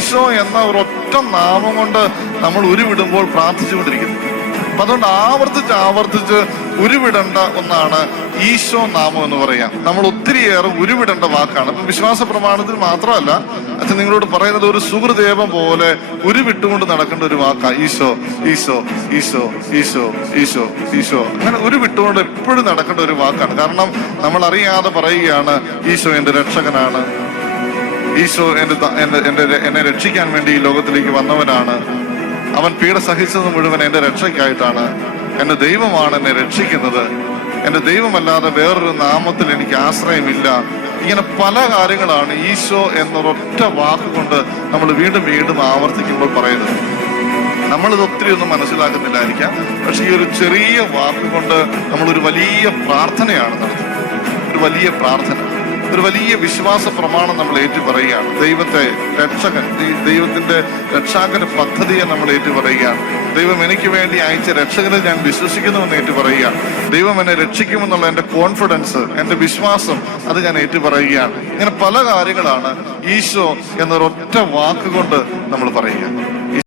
ഈശോ എന്ന ഒരൊറ്റ നാമം കൊണ്ട് നമ്മൾ ഉരുവിടുമ്പോൾ പ്രാർത്ഥിച്ചുകൊണ്ടിരിക്കുന്നത്. അപ്പൊ അതുകൊണ്ട് ആവർത്തിച്ച് ഉരുവിടേണ്ട ഒന്നാണ് ഈശോ നാമം എന്ന് പറയാം. നമ്മൾ ഒത്തിരിയേറെ ഉരുവിടേണ്ട വാക്കാണ്. അപ്പൊ വിശ്വാസ പ്രമാണത്തിൽ മാത്രമല്ല, അച്ഛൻ നിങ്ങളോട് പറയുന്നത് ഒരു സുഹൃദേവം പോലെ ഉരുവിട്ടുകൊണ്ട് നടക്കേണ്ട ഒരു വാക്കാണ് ഈശോ, ഈശോ, ഈശോ, ഈശോ, ഈശോ, ഈശോ. അങ്ങനെ ഉരുവിട്ടുകൊണ്ട് എപ്പോഴും നടക്കേണ്ട ഒരു വാക്കാണ്. കാരണം നമ്മൾ അറിയാതെ പറയുകയാണ്, ഈശോ എന്റെ രക്ഷകനാണ്, ഈശോ എന്നെ രക്ഷിക്കാൻ വേണ്ടി ഈ ലോകത്തിലേക്ക് വന്നവനാണ്, അവൻ പീഡ സഹിച്ചത് മുഴുവൻ എന്റെ രക്ഷയ്ക്കായിട്ടാണ്, എന്റെ ദൈവമാണ് എന്നെ രക്ഷിക്കുന്നത്, എന്റെ ദൈവമല്ലാതെ വേറൊരു നാമത്തിൽ എനിക്ക് ആശ്രയമില്ല. ഇങ്ങനെ പല കാര്യങ്ങളാണ് ഈശോ എന്നൊരൊറ്റ വാക്കുകൊണ്ട് നമ്മൾ വീണ്ടും വീണ്ടും ആവർത്തിക്കുമ്പോൾ പറയുന്നത്. നമ്മളിത് ഒത്തിരി ഒന്നും മനസ്സിലാക്കുന്നില്ലായിരിക്കാം, പക്ഷെ ഈ ഒരു ചെറിയ വാക്കുകൊണ്ട് നമ്മളൊരു വലിയ പ്രാർത്ഥനയാണ് നടത്തുന്നത്. ഒരു വലിയ പ്രാർത്ഥന, ഒരു വലിയ വിശ്വാസ പ്രമാണം നമ്മൾ ഏറ്റുപറയുകയാണ്. ദൈവത്തെ രക്ഷകൻ, ദൈവത്തിന്റെ രക്ഷാകര പദ്ധതിയെ നമ്മൾ ഏറ്റുപറയുകയാണ്. ദൈവം എനിക്ക് വേണ്ടി അയച്ച രക്ഷകനെ ഞാൻ വിശ്വസിക്കുന്നുവെന്ന് ഏറ്റുപറയുകയാണ്. ദൈവം എന്നെ രക്ഷിക്കുമെന്നുള്ള എന്റെ കോൺഫിഡൻസ്, എന്റെ വിശ്വാസം, അത് ഞാൻ ഏറ്റുപറയുകയാണ്. ഇങ്ങനെ പല കാര്യങ്ങളാണ് ഈശോ എന്നൊരൊറ്റ വാക്കുകൊണ്ട് നമ്മൾ പറയുക.